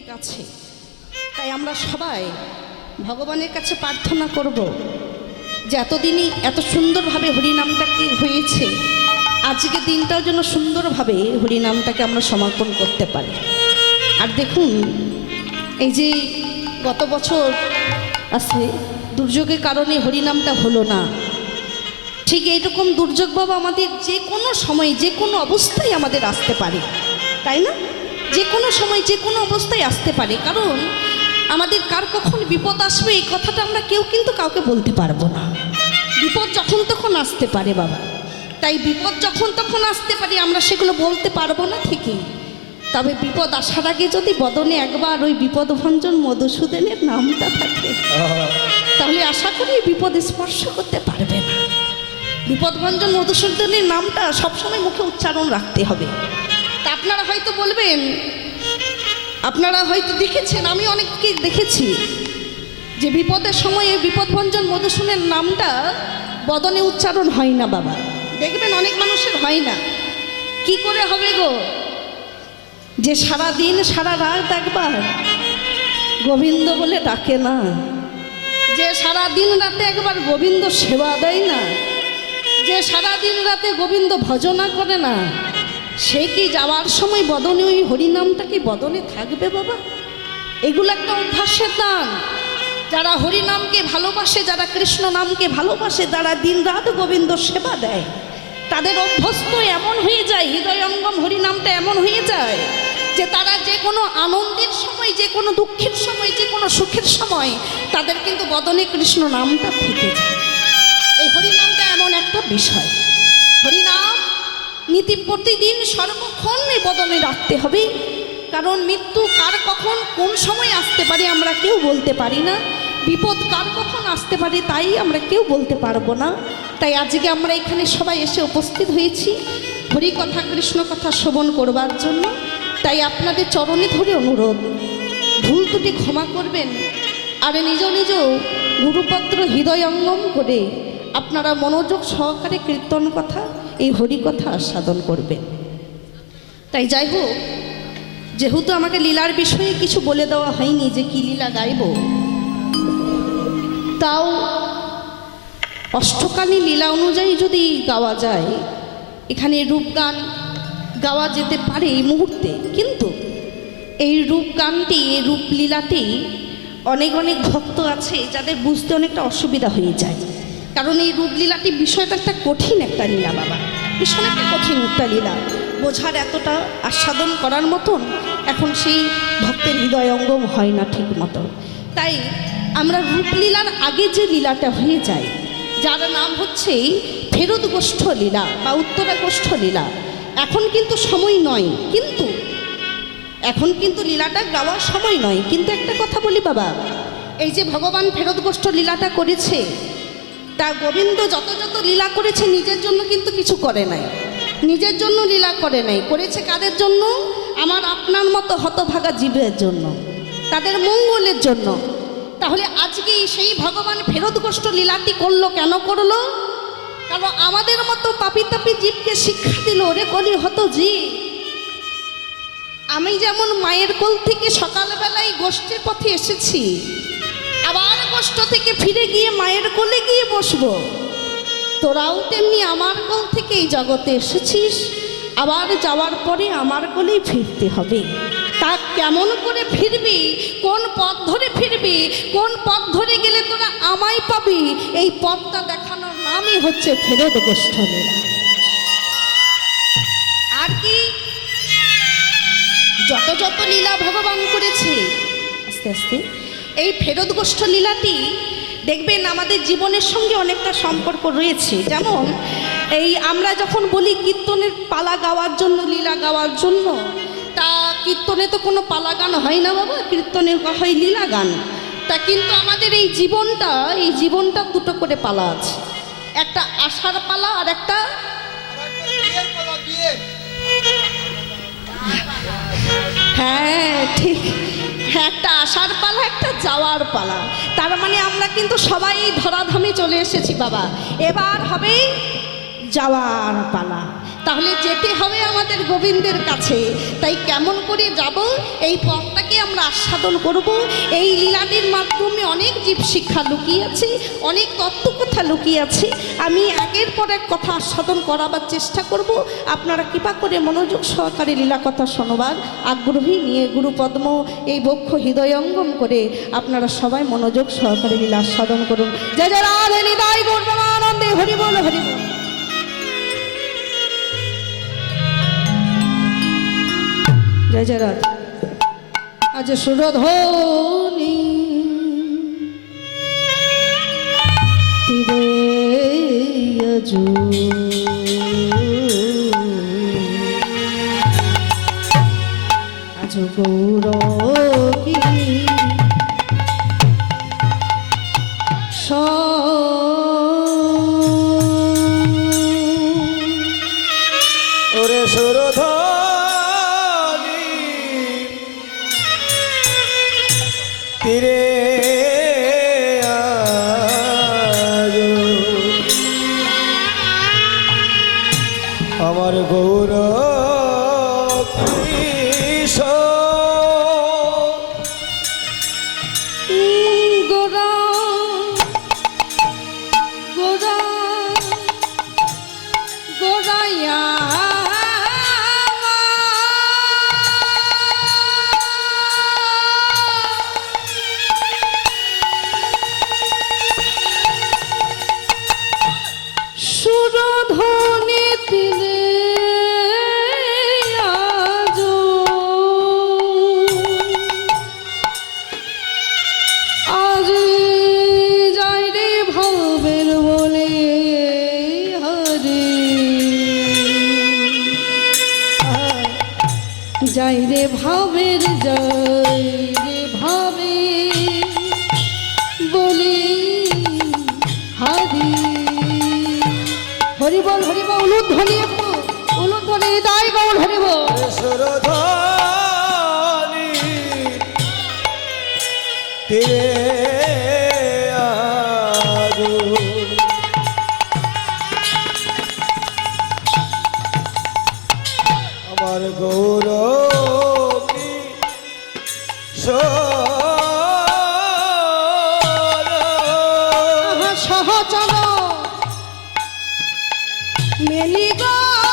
অনেক আছে। তাই আমরা সবাই ভগবানের কাছে প্রার্থনা করব যে এতদিনই এত সুন্দরভাবে হরিনামটাকে হয়েছে, আজকে দিনটাও যেন সুন্দরভাবে হরিনামটাকে আমরা সমাপন করতে পারি। আর দেখুন, এই যে গত বছর আছে, দুর্যোগের কারণে হরিনামটা হলো না। ঠিক এইরকম দুর্যোগ বাবা আমাদের যে কোনো সময়, যে কোনো অবস্থায় আমাদের আসতে পারে। তাই না? যে কোনো সময়, যে কোনো অবস্থায় আসতে পারে। কারণ আমাদের কার কখন বিপদ আসবে, এই কথাটা আমরা কেউ কিন্তু কাউকে বলতে পারব না। বিপদ যখন তখন আসতে পারে বাবা। তাই বিপদ যখন তখন আসতে পারে, আমরা সেগুলো বলতে পারব না ঠিকই। তবে বিপদ আসার আগে যদি বদনে একবার ওই বিপদভঞ্জন মধুসূদনের নামটা থাকে, তাহলে আশা করি বিপদ স্পর্শ করতে পারবে না। বিপদভঞ্জন মধুসূদনের নামটা সবসময় মুখে উচ্চারণ রাখতে হবে। আপনারা হয়তো বলবেন, আপনারা হয়তো দেখেছেন, আমি অনেককে দেখেছি যে বিপদের সময় বিপদভঞ্জন মধুসূনের নামটা বদনে উচ্চারণ হয় না বাবা। দেখবেন অনেক মানুষের হয় না। কি করে হবে গো? যে সারা দিন সারা রাত একবার গোবিন্দ বলে ডাকে না। যে সারা দিন রাতে একবার গোবিন্দ সেবা দেয় না। যে সারা দিন রাতে গোবিন্দ ভজনা করে না। সে কি যাওয়ার সময় বদনে ওই হরিনামটা কি বদনে থাকবে বাবা? এগুলো একটা অভ্যাসের দান। যারা হরিনামকে ভালোবাসে, যারা কৃষ্ণ নামকে ভালোবাসে যারা দিন রাত গোবিন্দ সেবা দেয়। তাদের অভ্যস্ত এমন হয়ে যায়, হৃদয়ঙ্গম হরিনামটা এমন হয়ে যায়, যে তারা যে কোনো আনন্দের সময়, যে কোনো দুঃখের সময়, যে কোনো সুখের সময় তাদের কিন্তু বদনে কৃষ্ণ নামটা থেকে যায়। এই হরিনামটা এমন একটা বিষয়। নীতি প্রতিদিন সর্বক্ষণ বদনে রাখতে হবে। কারণ মৃত্যু কার কখন, কোন সময় আসতে পারে আমরা কেউ বলতে পারি না। বিপদ কার কখন আসতে পারে তাই আমরা কেউ বলতে পারব না। তাই আজকে আমরা এখানে সবাই এসে উপস্থিত হয়েছি। হরিকথা কৃষ্ণ কথা শ্রবণ করবার জন্য। তাই আপনাদের চরণে ধরে অনুরোধ, ভুল ত্রুটি ক্ষমা করবেন। আর নিজ নিজ গুরুপত্র হৃদয়ঙ্গম করে আপনারা মনোযোগ সহকারে কীর্তন কথা, এই হরি কথা আস্বাদন করবেন। তাই যাই হোক, যেহেতু আমাকে লীলার বিষয়ে কিছু বলে দেওয়া হয়নি যে কি লীলা গাইব, তাও অষ্টকালী লীলা অনুযায়ী যদি গাওয়া যায়, এখানে রূপগান গাওয়া যেতে পারে এই মুহূর্তে, কিন্তু এই রূপগানটি, এই রূপলীলাটি অনেক অনেক ভক্ত আছে যাদের বুঝতে অনেকটা অসুবিধা হয়ে যায়। কারণ এই রূপলীলাটি বিষয়টা একটা কঠিন একটা লীলা, বাবা। ভীষণ একটা কঠিন একটা লীলা। বোঝার এতটা আস্বাদন করার মতন এখন সেই ভক্তের হৃদয় অঙ্গম হয় না ঠিক মতো। তাই আমরা রূপলীলার আগে যে লীলাটা হয়ে যায়, যার নাম হচ্ছে ফেরত গোষ্ঠ লীলা বা উত্তরা গোষ্ঠ লীলা। এখন কিন্তু সময় নয়, কিন্তু এখন কিন্তু লীলাটা গাওয়ার সময় নয়। কিন্তু একটা কথা বলি, বাবা, এই যে ভগবান ফেরত গোষ্ঠ লীলাটা করেছে তা গোবিন্দ যত যত লীলা করেছে, নিজের জন্য কিন্তু কিছু করে নাই। নিজের জন্য লীলা করে নাই। করেছে কাদের জন্য? আমার আপনার মতো হতভাগা জীবের জন্য, তাদের মঙ্গলের জন্য। তাহলে আজকে সেই ভগবান ফেরত গোষ্ঠ লীলাটি করল কেন করল? কারণ আমাদের মতো পাপি তাপি জীবকে শিক্ষা দিল রে কলি হতো জীব আমি যেমন মায়ের কোল থেকে সকালবেলায় গোষ্ঠীর পথে এসেছি আবার কষ্ট থেকে ফিরে গিয়ে মায়ের কোলে গিয়ে বসবো। তোরাও তেমনি আমার কোল থেকে এই জগতে এসেছিস। আবার যাওয়ার পরে আমার কোলেই ফিরতে হবে। তা কেমন করে ফিরবি? কোন পথ ধরে ফিরবি? কোন পথ ধরে গেলে তোরা আমায় পাবি? এই পথটা দেখানোর নামই হচ্ছে ফেরত গোষ্ঠ লীলা আর কি? যত যত লীলা ভগবান করেছে। আস্তে আস্তে। এই ফেরত গোষ্ঠ লীলাটি দেখবেন আমাদের জীবনের সঙ্গে অনেকটা সম্পর্ক রয়েছে। যেমন এই আমরা যখন বলি কীর্তনের পালা গাওয়ার জন্য, লীলা গাওয়ার জন্য, তা কীর্তনে তো কোনো পালা গান হয় না বাবা, কীর্তনে হয় লীলা গান। তা কিন্তু আমাদের এই জীবনটা এই জীবনটা দুটো করে পালা আছে। একটা আশার পালা আর একটা হ্যাঁ ঠিক। একটা আসার পালা, একটা যাওয়ার পালা। তার মানে আমরা কিন্তু সবাই ধরাধামে চলে এসেছি, বাবা। এবার হবে যাওয়ার পালা। তাহলে যেতে হবে আমাদের গোবিন্দের কাছে। তাই কেমন করে যাব, এই পথটাকে আমরা আস্বাদন করব। এই লীলাটির মাধ্যমে অনেক জীব শিক্ষা লুকিয়ে আছে, অনেক তত্ত্বকথা লুকিয়ে আছে। আমি একের পর এক কথা আস্বাদন করাবার চেষ্টা করব। আপনারা কৃপা করে মনোযোগ সহকারে লীলা কথা শোনবার আগ্রহী নিয়ে গুরুপদ্ম এই বক্ষ হৃদয়ঙ্গম করে আপনারা সবাই মনোযোগ সহকারে লীলা আস্বাদন করুন। জয় জয় রাধে, নিতাই গৌরবানন্দে হরি বল। জয় জয় রাধ। আজ সুরধনি তীরে আজু। আজো আমার গৌর গোরা যাই রে ভাবের জয় রে ভাবে বলি হারি। হরি বল হরিব উলুদ ধ্বনি উলুদ ধ্বনি তাই গৌর হরিব সহচর মেলি গো।